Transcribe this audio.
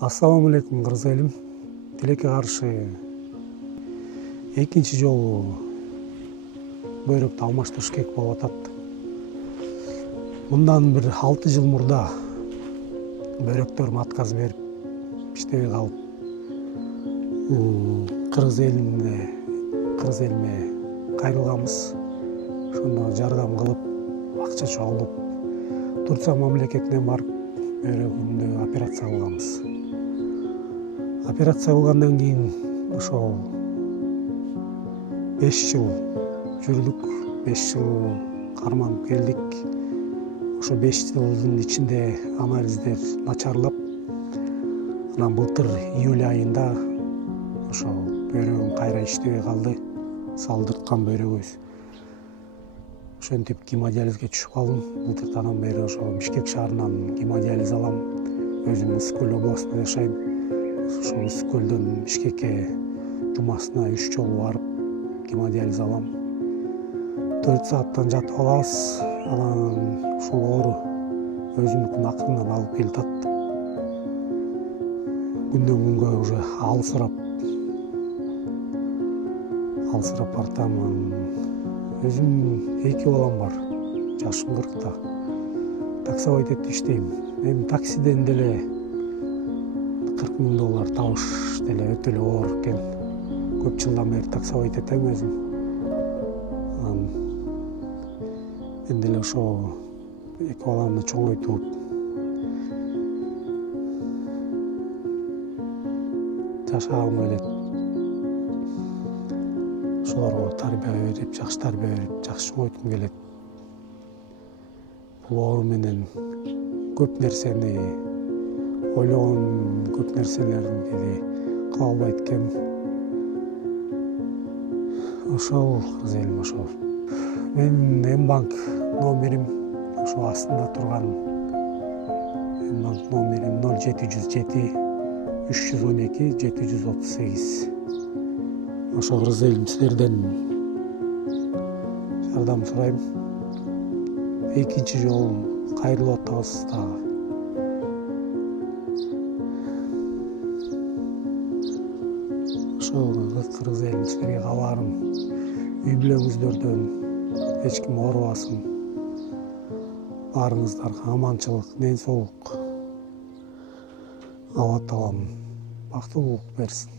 Ассаламу алейкум, кыргыз элим. Тилекке каршы экинчи жолу бөйрөктү алмаштырыш керек болуп атат. Мындан бир 6 жыл мурда бөйрөктөрүм отказ берип иштебей калып, кыргыз элиме кайрылганбыз. Ошондо жардам кылып, акча чогулуп, Турция мамлекетине барып бөйрөгүмдү операция кылганбыз. Операция кылгандан кийин ошол 5 жыл жүрдүк, 5 жыл карманып келдик. Ошо 5 жылдын ичинде анализдер начарлап, анан былтыр июль айында ошол бөйрөгүм кайра иштебей калды. Салдырткан бөйрөгүбүз. Ошентип гемодиализге түшүп калдым. Былтыртан бери ошо Бишкек шаарынан гемодиализ алам. Өзүм Ысык Көл областында жашайм. Ошол Ысык Көлдөн Бишкекке жумасына 3 жолу барып гемодиализ алам. 4 сааттан жатып алабыз. Анан ушул оору өзүнүкүн акырынан алып келатат. Күндөн күнгө уже алысырап бартам. Өзүм 2 балам бар. Жашым 40-та. Таксовать этип иштейм. Эми таксиден деле $40,000 табыш деле өтө эле оор экен. Көп жылдан бери таксовать этем өзүм. Мен деле ошо 2 баламды чоңойтуп, жашагым келет. Ошолорго тарбия берип, жакшы тарбия берип, жакшы чоңойткум келет. Бул оору менен көп нерсени ойлогон, көп нерселерди кыла албайт экенмин. Ошол кыргыз элим ошол. Менин Мбанк номерим ошо астында турган. Мбанк номерим 0707 312 738. Ошо кыргыз элим силерден жардам сурайм. Экинчи жолу кайрылып атабыз дагы. Ошол кыргыз элим силерге кабарым. Үй бүлөңүздөрдөн эч ким оорубасын. Баарыңыздарга аманчылык, ден соолук. Алла таалам бактылуулук берсин.